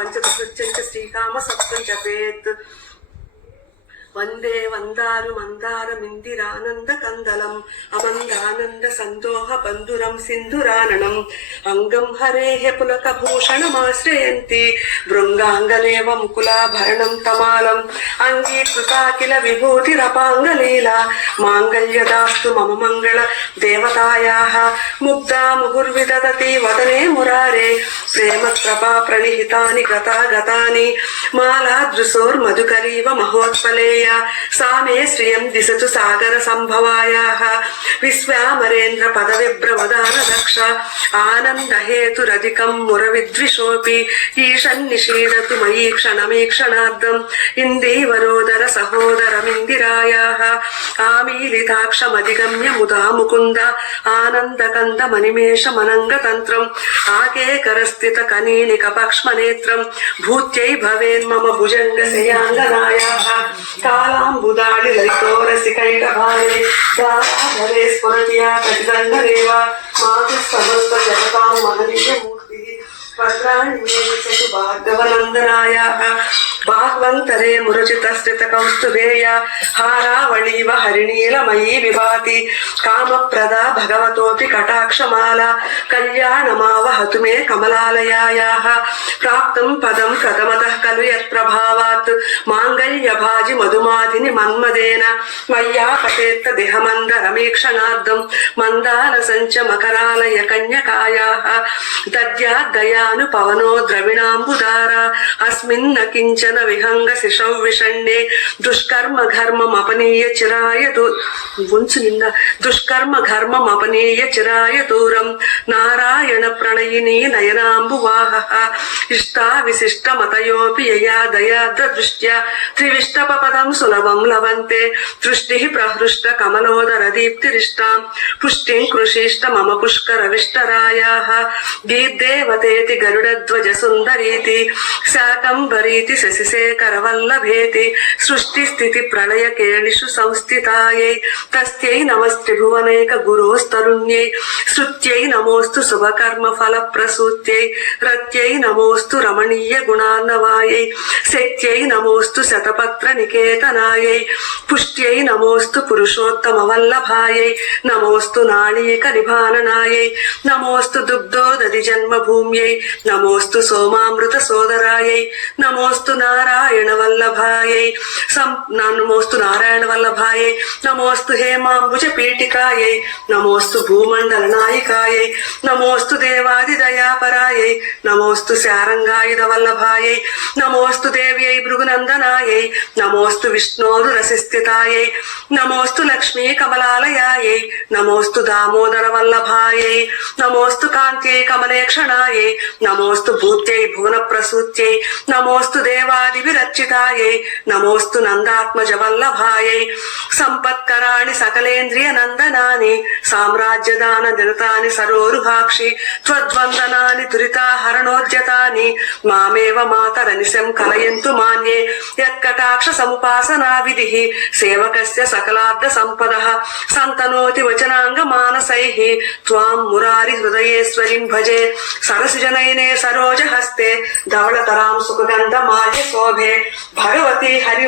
పంచకృత్యంచ శ్రీకామ సప్తం జపేత్. వందే వందారు మందారమిందిరానంద కందలం అమందానంద సందోహ బంధురం సింధురాననం అంగం హరేః పులకభూషణమాశ్రయంతి భృంగాంగలేవ ముకులాభరణం తమాలం అంగీకృతాఖిల విభూతిరపాంగలీలా మాంగళ్యదాస్తు మమ మంగళ దేవతాయాః ముగ్ధా ముహుర్విదదతి వదనే మురారే ప్రేమ ప్రభా ప్రణిహితాని గతాగతాని మాలాదృశోర్మధుకరీవ మహోత్పలే సామే శ్రియం దిశతు సాగర సంభవాయాః విశ్వామరేంద్ర పదవిభ్రమదాన దక్ష ఆనంద హేతురధికం మురవిద్విషోపి ఈషన్నిషీదతు మయీ క్షణమీక్షణార్థం ఇందీవరోదర సహోదరమిందిరాయాః ఆమీలితాక్షమధిగమ్య ముదా ముకుంద ఆనందకంద మనిమేష మనంగతంత్రం ఆకేకరస్థిత కనీనిక పక్ష్మనేత్రం భూత్యై భవేన్మమ భుజంగ శయాంగనాయాః కాళాంబుదాళి లలితోరసికైటభారే దారాధరే స్ఫురతియా కటిదండరేవ మాతు సమస్త జగతాం మహనీయ మూర్తి భద్రాణి మే విశతు భార్గవనందనాయాః బాహ్వంతరే మురచిత స్థిత కౌస్తుభేయ హారావళీవ హరిణీలమయీ విభాతి కామప్రదా భగవతోపి కటాక్షమాల కళ్యాణమావహతు మే కమలాలయాయాః ప్రాప్తం పదం ప్రథమతః ఖలు యత్ప్రభావాత్ మాంగళ్యభాజి మధుమాధిని మన్మదేన మయ్యాపతేత్త దేహమందరమీక్షణార్థం మందాల సంచ మకరాలయ కన్యకాయాః దద్యాద్దయాను పవనో ద్రవిణాంబుదార అస్మిన్న కించన విహంగ శిశౌ విషణ్ణే దుష్కర్మ ఘర్మమపనీయ చిరాయ దుష్కర్మ ఘర్మమపనీయ చిరాయ దూరం నారాయణ ప్రణయిని నయనాంబువాహః ఇష్టా విశిష్ట మతయోపి యయా దయాద్ర దృష్ట్యా త్రివిష్టపదం సులభం లభంతే దృష్టి ప్రహృష్ట కమలోదర దీప్తిరిష్టాం పుష్టిం కృషిష్ట మమ పుష్కర విష్టరాయాః గీర్దేవతేతి గరుడధ్వజ సుందరీతి శాకంబరీతి శశిశేఖర వల్లభేతి సృష్టి స్థితి ప్రళయ కేళిషు సంస్థితాయై తస్యై నమస్త్రిభువనైక గురోస్తరుణ్యై శృత్యై నమోస్తు శుభకర్మ ఫల ప్రసూత్యై రత్యై నమోస్తు రమణీయ గుణార్ణవాయై శక్త్యై నమోస్తు శతపత్ర నికేతనాయై పుష్ట్యై నమోస్తు పురుషోత్తమ వల్లభాయై నమోస్తు నాళీక నిభాననాయై నమోస్తు దుగ్ధోదధి జన్మభూమ్యై నమోస్తు సోమామృత సోదరాయై నమోస్తు నారాయణ వల్లభాయై నమోస్తు నారాయణ వల్లభాయై నమోస్తు హేమాంబుజ పీఠికాయై నమోస్తు భూమండల నాయికాయై నమోస్తు దేవాది దయాపరాయై నమోస్తు శారంగాయుధ వల్లభాయై నమోస్తు దేవ్యై భృగునందనాయై నమోస్తు విష్ణోరు రసిస్థితాయై నమోస్తు లక్ష్మీ కమలాలయాయై నమోస్తు దామోదర వల్లభాయై నమోస్తు కాంత్యై కమలేక్షణాయై నమోస్తు భూత్యై భువన ప్రసూత్యై నమోస్తు దేవాది విరచితాయై నమోస్తు నందాత్మజ వల్లభాయై సంపత్కరాణి సకలేంద్రియ నందనాని సామ్రాజ్యదాన నిరతాని సరోరుహాక్షి త్వద్వందనాని దురితాహరణోద్యతాని మామేవ మాతరనిశం కలయంతు మాన్యే యత్కటాక్ష సముపాసనా విధిః సేవకస్య సకలార్థ సంపదః సంతనోతి వచనాంగ మానసైః త్వాం మురారి హృదయేశ్వరిం భజే సరసిజనయనే సరోజ హస్తే ధవళతరాం సుఖగంధ మాల్య శోభే భగవతి హరి